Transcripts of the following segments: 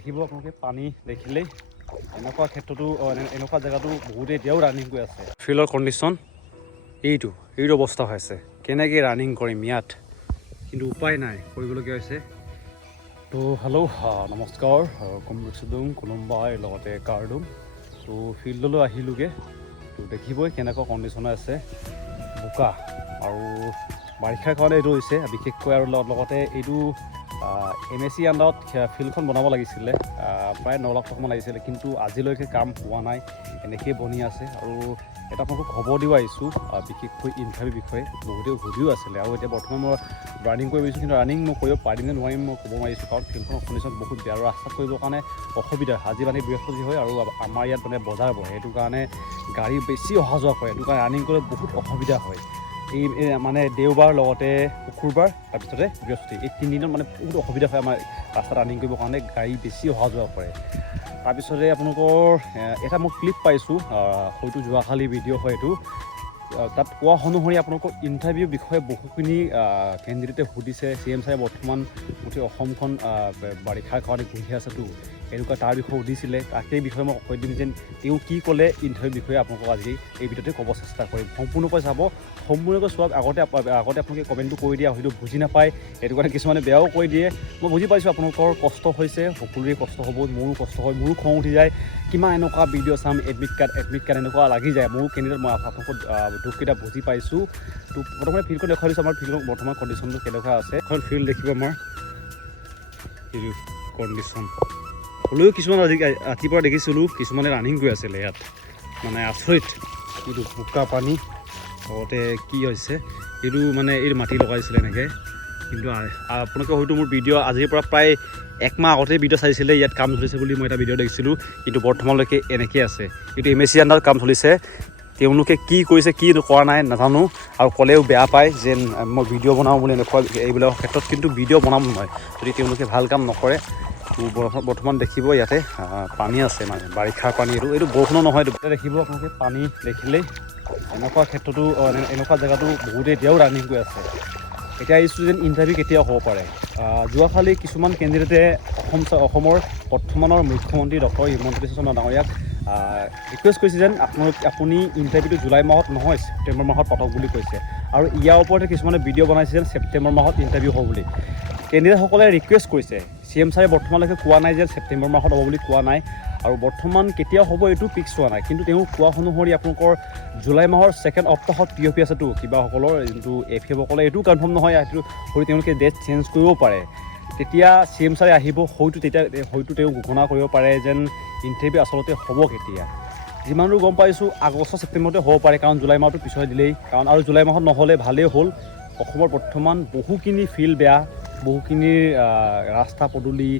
দেখিব আপোনালোকে পানী দেখিলেই এনেকুৱা ক্ষেত্ৰতো এনেকুৱা জেগাতো বহুতে এতিয়াও ৰানিং কৰি আছে। ফিল্ডৰ কণ্ডিশ্যন এইটো অৱস্থা হৈছে, কেনেকৈ ৰানিং কৰিম ইয়াত, কিন্তু উপায় নাই, কৰিবলগীয়া হৈছে। তো হেল্ল' নমস্কাৰ, কমৰুচুদুম কোনোবাই লগতে কাৰ্ডুম। তো ফিল্ডলৈ আহিলোগৈ। তো দেখিবই কেনেকুৱা কণ্ডিশ্যন আছে, বোকা আৰু বাৰিষাৰ কাৰণে এইটো হৈছে বিশেষকৈ। আৰু লগতে এইটো MSC আণ্ডাৰত ফিল্ডখন বনাব লাগিছিলে, প্ৰায় 9 লাখ টকামান লাগিছিলে, কিন্তু আজিলৈকে কাম হোৱা নাই, এনেকৈয়ে বনি আছে। আৰু এটা আপোনালোকক খবৰ দিব আহিছোঁ, বিশেষকৈ ইণ্টাৰভিউ বিষয়ে বহুতেও সুধিও আছিলে। আৰু এতিয়া বৰ্তমান মই ৰানিং কৰি আহিছোঁ, কিন্তু ৰানিং মই কৰিব পাৰিম নে নোৱাৰিম মই ক'ব নোৱাৰিছোঁ, কাৰণ ফিল্ডখনৰ কণ্ডিশ্যন বহুত বেয়া আৰু ৰাস্তাত কৰিবৰ কাৰণে অসুবিধা। আজি মানে বৃহস্পতি হয় আৰু আমাৰ ইয়াত মানে বজাৰ বহে, সেইটো কাৰণে গাড়ী বেছি অহা যোৱা কৰে, সেইটো কাৰণে ৰানিং কৰিলে বহুত অসুবিধা হয়। এই মানে দেওবাৰ লগতে শুকুৰবাৰ তাৰপিছতে বৃহস্পতি, এই 3 দিনত মানে বহুত অসুবিধা হয় আমাৰ ৰাস্তাত ৰানিং কৰিবৰ কাৰণে, গাড়ী বেছি অহা যোৱা কৰে। তাৰপিছতে আপোনালোকৰ এটা মই ক্লিপ পাইছোঁ, হয়তো যোৱাকালি ভিডিঅ' হয় এইটো। তাত কোৱা অনুসৰি আপোনালোকৰ ইণ্টাৰভিউৰ বিষয়ে বহুখিনি কেণ্ডিডেটে সুধিছে। CM ছাৰে বৰ্তমান গোটেই অসমখন বাৰিষাৰ কাৰণে ঘূৰি আছেতো, এনেকুৱা তাৰ বিষয়ে সুধিছিলে। তাকেই বিষয়ে মই কৈ দিম যেন তেওঁ কি ক'লে ইণ্টাৰভিউৰ বিষয়ে আপোনালোকক আজি এই ভিডিঅ'তে ক'ব চেষ্টা কৰিম। সম্পূৰ্ণকৈ চাব, সম্পূৰ্ণকৈ চোৱাৰ আগতে আপোনালোকে কমেণ্টটো কৰি দিয়া, হয়তো বুজি নাপায়, সেইটো কাৰণে কিছুমানে বেয়াও কৈ দিয়ে। মই বুজি পাইছোঁ আপোনালোকৰ কষ্ট হৈছে, সকলোৰে কষ্ট হ'ব, মোৰো কষ্ট হয়, মোৰো খং উঠি যায়, কিমান এনেকুৱা ভিডিঅ' চাম, এডমিট কাৰ্ড এনেকুৱা লাগি যায় মোৰো কেণ্ডিডেট। মই আপোনালোকৰ দুখকেইটা বুজি পাইছোঁ। তো প্ৰথমে ফিল্ডখন দেখুৱাই দিছোঁ, আমাৰ ফিল্ডৰ বৰ্তমান কণ্ডিশ্যনটো কেনেকুৱা আছে। এখন ফিল্ড দেখিব আমাৰ এইটো কণ্ডিশ্যন। হ'লেও কিছুমান ৰাতিপুৱা দেখিছিলোঁ কিছুমানে ৰানিং কৰি আছিলে ইয়াত, মানে আচৰিত। এইটো বোকা পানী, লগতে কি হৈছে এইটো মানে এই মাটি লগাইছিলে এনেকৈ, কিন্তু আপোনালোকে হয়তো মোৰ ভিডিঅ' আজিৰ পৰা প্ৰায় 1 মাহ আগতেই ভিডিঅ' চাইছিলে, ইয়াত কাম চলিছে বুলি মই এটা ভিডিঅ' দেখিছিলোঁ, কিন্তু বৰ্তমানলৈকে এনেকৈ আছে। এইটো MSC আণ্ডাৰত কাম চলিছে, তেওঁলোকে কি কৰিছে কি কৰা নাই নাজানো, আৰু ক'লেও বেয়া পায় যেন মই ভিডিঅ' বনাওঁ বুলি এনেকুৱা এইবিলাকৰ ক্ষেত্ৰত, কিন্তু ভিডিঅ' বনাম মই যদি তেওঁলোকে ভাল কাম নকৰে। বৰ্তমান দেখিব ইয়াতে পানী আছে, মানে বাৰিষাৰ পানী, এইটো বৰষুণো নহয়। দেখিব আপোনালোকে পানী দেখিলেই এনেকুৱা ক্ষেত্ৰতো এনেকুৱা জেগাতো বহুতে এতিয়াও ৰানিং কৰি আছে। এতিয়া এই ষ্টুডেণ্ট ইণ্টাৰভিউ কেতিয়াও হ'ব পাৰে। যোৱাকালি কিছুমান কেণ্ডিডেটে অসমৰ বৰ্তমানৰ মুখ্যমন্ত্ৰী ডক্টৰ হিমন্ত বিশ্ব শৰ্মা ডাঙৰীয়াক ৰিকুৱেষ্ট কৰিছে যেন আপুনি ইণ্টাৰভিউটো জুলাই মাহত নহয় ছেপ্টেম্বৰ মাহত পাতক বুলি কৈছে। আৰু ইয়াৰ ওপৰতে কিছুমানে ভিডিঅ' বনাইছে যেন ছেপ্টেম্বৰ মাহত ইণ্টাৰভিউ হ'ব বুলি। কেণ্ডিডেটসকলে ৰিকুৱেষ্ট কৰিছে, CM ছাৰে বৰ্তমানলৈকে কোৱা নাই যে ছেপ্টেম্বৰ মাহত হ'ব বুলি কোৱা নাই, আৰু বৰ্তমান কেতিয়া হ'ব এইটো ফিক্স হোৱা নাই, কিন্তু তেওঁ কোৱা অনুসৰি আপোনালোকৰ জুলাই মাহৰ 2nd সপ্তাহত POP আছেতো কিবাসকলৰ, যোনটো FF সকলে এইটো কনফাৰ্ম নহয়, এইটো হয়তো তেওঁলোকে ডেট চেঞ্জ কৰিব পাৰে। তেতিয়া CM ছাৰে আহিব, হয়তো তেওঁ ঘোষণা কৰিব পাৰে যেন ইণ্টাৰভিউ আচলতে হ'ব কেতিয়া। যিমান দূৰ গম পাইছোঁ আগষ্ট ছেপ্টেম্বৰতে হ'ব পাৰে, কাৰণ জুলাই মাহটো পিছুৱাই দিলেই, কাৰণ আৰু জুলাই মাহত নহ'লে ভালেই হ'ল। অসমৰ বৰ্তমান বহুখিনি ফিল্ড বেয়া, বহুখিনি ৰাস্তা পদূলি,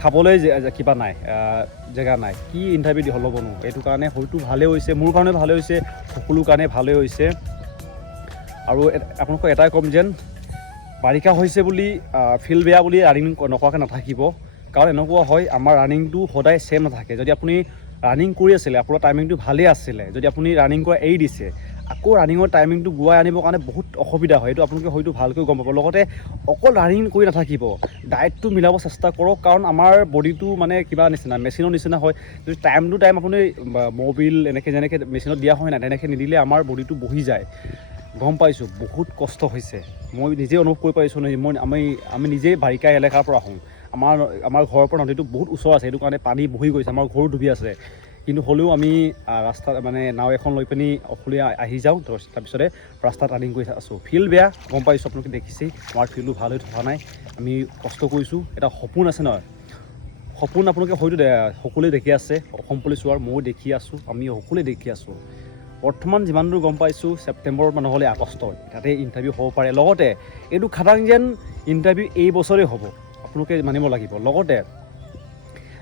খাবলৈ কিবা নাই, জেগা নাই, কি ইণ্টাৰভিউ হ'বনো। এইটো কাৰণে হয়তো ভালেই হৈছে, মোৰ কাৰণে ভালে হৈছে, সকলো কাৰণে ভালেই হৈছে। আৰু আপোনালোকক এটাই ক'ম যেন বাৰিষা হৈছে বুলি ফিল্ড বেয়া বুলি ৰানিং নকৰাকৈ নাথাকিব, কাৰণ এনেকুৱা হয় আমাৰ ৰানিংটো সদায় ছেম নাথাকে। যদি আপুনি ৰানিং কৰি আছিলে, আপোনাৰ টাইমিংটো ভালেই আছিলে, যদি আপুনি ৰানিং কৰা এৰি দিছে, আকৌ ৰানিঙৰ টাইমিংটো গুৱাই আনিবৰ কাৰণে বহুত অসুবিধা হয়, এইটো আপোনালোকে হয়তো ভালকৈ গম পাব। লগতে অকল ৰানিং কৰি নাথাকিব, ডায়েটটো মিলাব চেষ্টা কৰক, কাৰণ আমাৰ বডিটো মানে কিবা নিচিনা মেচিনৰ নিচিনা হয়। যদি টাইম টু টাইম আপুনি মবিল যেনেকৈ মেচিনত দিয়া হয় নাই, তেনেকৈ নিদিলে আমাৰ বডিটো বহি যায়। গম পাইছোঁ বহুত কষ্ট হৈছে, মই নিজে অনুভৱ কৰি পাৰিছোঁ। আমি নিজেই বাৰিষা এলেকাৰ পৰা আহোঁ, আমাৰ ঘৰৰ পৰা নদীটো বহুত ওচৰ আছে, সেইটো কাৰণে পানী বহি গৈছে, আমাৰ ঘৰো ডুবি আছে, কিন্তু হ'লেও আমি ৰাস্তাত মানে নাও এখন লৈ পিনি অকলে আহি যাওঁ, তাৰপিছতে ৰাস্তাত ৰানিং কৰি আছোঁ। ফিল্ড বেয়া গম পাইছোঁ, আপোনালোকে দেখিছেই, আমাৰ ফিল্ডটো ভাল হৈ থকা নাই, আমি কষ্ট কৰিছোঁ। এটা সপোন আছে নহয়, সপোন আপোনালোকে হয়তো সকলোৱে দেখি আছে, অসম পুলিচ হোৱাৰ ময়ো দেখি আছোঁ, আমি সকলোৱে দেখি আছোঁ। বৰ্তমান যিমান দূৰ গম পাইছোঁ ছেপ্টেম্বৰ নহ'লে আগষ্টত তাতে ইণ্টাৰভিউ হ'ব পাৰে। লগতে এইটো খাটাং যেন ইণ্টাৰভিউ এই বছৰেই হ'ব, আপোনালোকে মানিব লাগিব। লগতে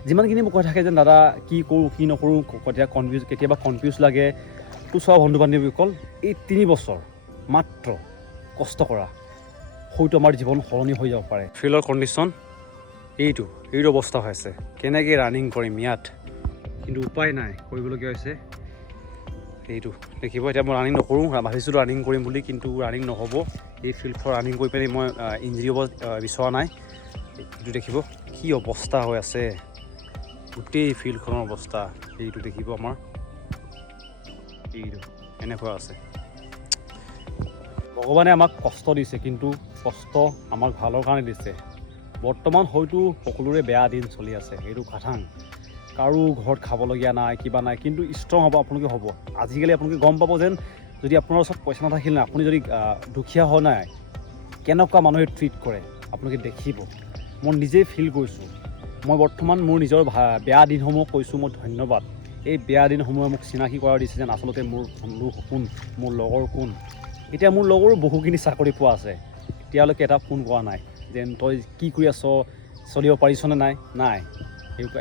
যিমানখিনি মোক কৈ থাকে যেন দাদা কি কৰোঁ কি নকৰোঁ, কেতিয়াবা কনফিউজ লাগে। তো চোৱা বন্ধু বান্ধৱীসকল, এই 3 বছৰ মাত্ৰ কষ্ট কৰা, হয়তো আমাৰ জীৱন সলনি হৈ যাব পাৰে। ফিল্ডৰ কণ্ডিশ্যন এইটো অৱস্থা হৈছে, কেনেকৈ ৰানিং কৰিম ইয়াত, কিন্তু উপায় নাই, কৰিবলগীয়া হৈছে। এইটো দেখিব, এতিয়া মই ৰানিং নকৰোঁ, ভাবিছিলোঁ ৰানিং কৰিম বুলি, কিন্তু ৰানিং নহ'ব। এই ফিল্ডখন ৰানিং কৰি পেলাই মই ইঞ্জুৰি হ'ব বিচৰা নাই। এইটো দেখিব কি অৱস্থা হৈ আছে, গোটেই ফিল্ডখনৰ অৱস্থা এইটো দেখিব আমাৰ এইটো এনেকুৱা আছে ভগৱানে আমাক কষ্ট দিছে কিন্তু কষ্ট আমাক ভালৰ কাৰণে দিছে বৰ্তমান হয়তো সকলোৰে বেয়া দিন চলি আছে সেইটো খাটাং কাৰো ঘৰত খাবলগীয়া নাই কিবা নাই কিন্তু ষ্ট্ৰং হ'ব আপোনালোকে হ'ব আজিকালি আপোনালোকে গম পাব যেন যদি আপোনাৰ ওচৰত পইচা নাথাকিলে না আপুনি যদি দুখীয়া হোৱা নাই কেনেকুৱা মানুহে ট্ৰিট কৰে আপোনালোকে দেখিব মই নিজেই ফিল কৰিছোঁ মই বৰ্তমান মোৰ নিজৰ বেয়া দিনসমূহ কৈছোঁ মই ধন্যবাদ এই বেয়া দিনসমূহে মোক চিনাকি কৰা দিছে যেন আচলতে মোৰ বন্ধু কোন মোৰ লগৰ কোন এতিয়া মোৰ লগৰো বহুখিনি চাকৰি পোৱা আছে এতিয়ালৈকে এটা ফোন কৰা নাই যেন তই কি কৰি আছ চলিব পাৰিছনে নাই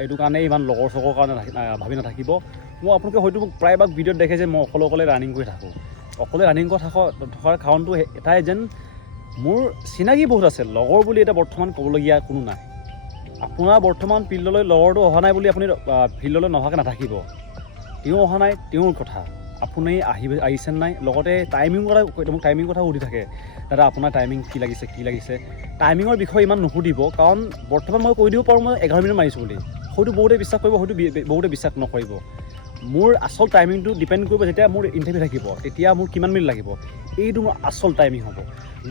এইটো কাৰণে ইমান লগৰ চগৰ কাৰণে ভাবি নাথাকিব মই আপোনালোকে হয়তো মোক প্ৰায়ভাগ ভিডিঅ'ত দেখে যে মই অকলে ৰানিং কৰি থাকোঁ অকলে ৰানিং কৰি থকাৰ কাৰণটো এটাই যেন মোৰ চিনাকি বহুত আছে লগৰ বুলি এতিয়া বৰ্তমান ক'বলগীয়া কোনো নাই আপোনাৰ বৰ্তমান ফিল্ডলৈ লগৰটো অহা নাই বুলি আপুনি ফিল্ডলৈ নহাকৈ নাথাকিব তেওঁ অহা নাই তেওঁৰ কথা আপুনি আহিছে নাই লগতে টাইমিং কথা সুধি থাকে দাদা আপোনাৰ টাইমিং কি লাগিছে টাইমিঙৰ বিষয়ে ইমান নুসুধিব কাৰণ বৰ্তমান মই কৈ দিব পাৰোঁ মই 11 মিনিট মাৰিছোঁ বুলি হয়তো বহুতে বিশ্বাস কৰিব হয়তো বহুতে বিশ্বাস নকৰিব মোৰ আচল টাইমিংটো ডিপেণ্ড কৰিব যেতিয়া মোৰ ইণ্টাৰভিউ থাকিব তেতিয়া মোৰ কিমান মিনিট লাগিব এইটো মোৰ আচল টাইমিং হ'ব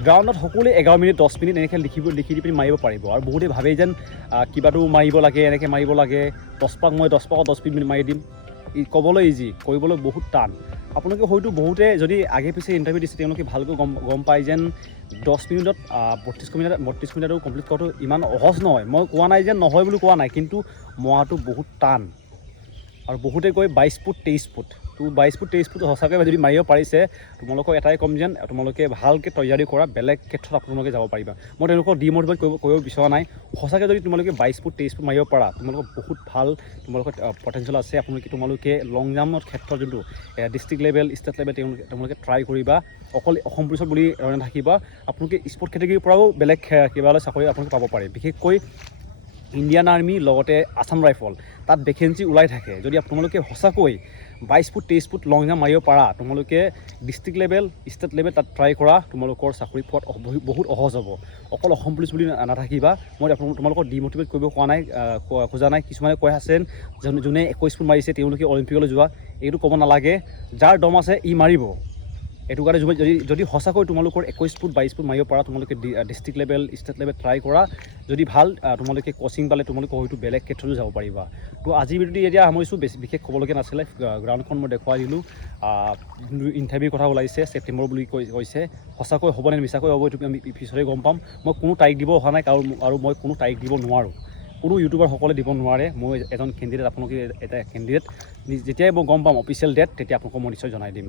গ্ৰাউণ্ডত সকলোৱে 11 মিনিট 10 মিনিট এনেকৈ লিখি দি পিনি মাৰিব পাৰিব আৰু বহুতে ভাবে যেন কিবাটো মাৰিব লাগে এনেকৈ মাৰিব লাগে 10 পাক মই 10 পাকত 10 মিনিট মাৰি দিম ক'বলৈ ইজি কৰিবলৈ বহুত টান আপোনালোকে হয়তো বহুতে যদি আগে পিছে ইণ্টাৰভিউ দিছে তেওঁলোকে ভালকৈ গম পায় যেন 10 মিনিটত 32 মিনিটতো কমপ্লিট কৰাটো ইমান সহজ নহয় মই কোৱা নাই যেন নহয় বুলি কোৱা নাই কিন্তু মৰাটো বহুত টান আৰু বহুতে কয় 22 ফুট 23 ফুট তো 22 ফুট 23 ফুট সঁচাকৈ যদি মাৰিব পাৰিছে তোমালোকক এটাই ক'ম যেন তোমালোকে ভালকৈ তৈয়াৰী কৰা বেলেগ ক্ষেত্ৰত আপোনালোকে যাব পাৰিবা মই তেওঁলোকক ডিমোটিভেট কৰিব বিচৰা নাই সঁচাকৈ যদি তোমালোকে 22 ফুট 23 ফুট মাৰিব পাৰা তোমালোকৰ বহুত ভাল তোমালোকৰ পটেঞ্চিয়েল আছে তোমালোকে লং জাম্পৰ ক্ষেত্ৰত যোনটো ডিষ্ট্ৰিক্ট লেভেল ষ্টেট লেভেল তোমালোকে ট্ৰাই কৰিবা অকল অসম পুলিচত বুলি নাথাকিবা আপোনালোকে স্পৰ্ট কেটেগৰীৰ পৰাও বেলেগ কিবালৈ চাকৰি আপোনালোকে পাব পাৰে বিশেষকৈ ইণ্ডিয়ান আৰ্মি লগতে আছাম ৰাইফল তাত ভেকেঞ্চি ওলাই থাকে যদি আপোনালোকে সঁচাকৈ 22 ফুট 23 ফুট লং জাম্প মাৰিব পাৰা তোমালোকে ডিষ্ট্ৰিক্ট লেভেল ষ্টেট লেভেল তাত ট্ৰাই কৰা তোমালোকৰ চাকৰি পোৱাত বহুত সহজ হ'ব অকল অসম পুলিচ বুলি নাথাকিবা মই তোমালোকক ডিমোটিভেট কৰিব খোজা নাই কিছুমানে কৈ আছে যোনে 21 ফুট মাৰিছে তেওঁলোকে অলিম্পিকলৈ যোৱা এইটো ক'ব নালাগে যাৰ দম আছে ই মাৰিব এইটো কাৰণে যদি সঁচাকৈ তোমালোকৰ 21 ফুট 22 ফুট মাৰিব পাৰা তোমালোকে district level state level try কৰা যদি ভাল তোমালোকে কোচিং পালে তোমালোকে হয়তো বেলেগ ক্ষেত্ৰতো যাব পাৰিবা তো আজি ভিডিঅ'টো এতিয়া সামৰিছোঁ বিশেষ ক'বলগীয়া নাছিলে গ্ৰাউণ্ডখন মই দেখুৱাই দিলোঁ ইণ্টাৰভিউৰ কথা ওলাইছে ছেপ্টেম্বৰ বুলি কৈছে সঁচাকৈ হ'ব নে মিছাকৈ হ'ব এইটো আমি পিছতে গম পাম মই কোনো তাৰিখ দিব অহা নাই আৰু মই কোনো তাৰিখ দিব নোৱাৰোঁ কোনো ইউটিউবাৰসকলে দিব নোৱাৰে মই এজন কেণ্ডিডেট আপোনালোকে এটা কেণ্ডিডেট যেতিয়াই মই গম পাম অফিচিয়েল ডেট তেতিয়া আপোনালোকক মই নিশ্চয় জনাই দিম